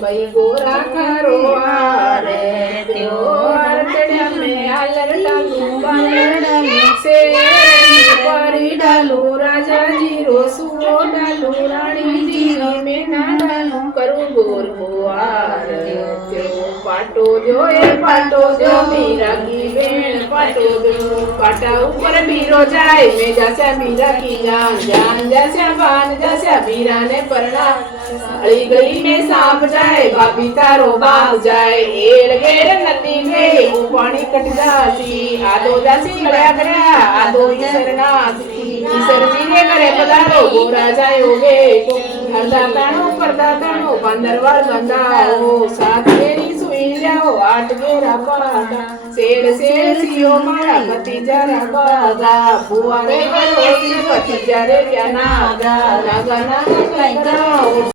ભાઈ ગોરા ખરો રે તેઓ અરતડ્યા મેં આલરડાનું બાલરડાનું શેર પરી ડાલું રાજાજી રોસુઓ ડાલું રાણીજી મેના ડાલું કરું ગોર ગોવાર તેઓ પાટો જો એ પાટો જો મીરાકી બેન પાટો જો પાટા ઉપર મીરો જાય મેં જાસ્યા મીરા કી જાન જાન જાસ્યા બાન જાસ્યા મીરા ને પરણા અળી ગઈ में सांप जाए भाभी तारो बाप जाए एड़ गेड़ नदी में वो पानी कट जाती आदो जासी गड़या गड़या आदो ईसर जी ने करे पधारो गोरा जायो गे परदातानो बंदरवार गंदाओ साथ मेरी सुई जाओ आठ गेरा पागा शेर शेर सियो मारा भतीजा रागा बुआ रे भरोसे भतीजा रे क्या नागा नागा नागा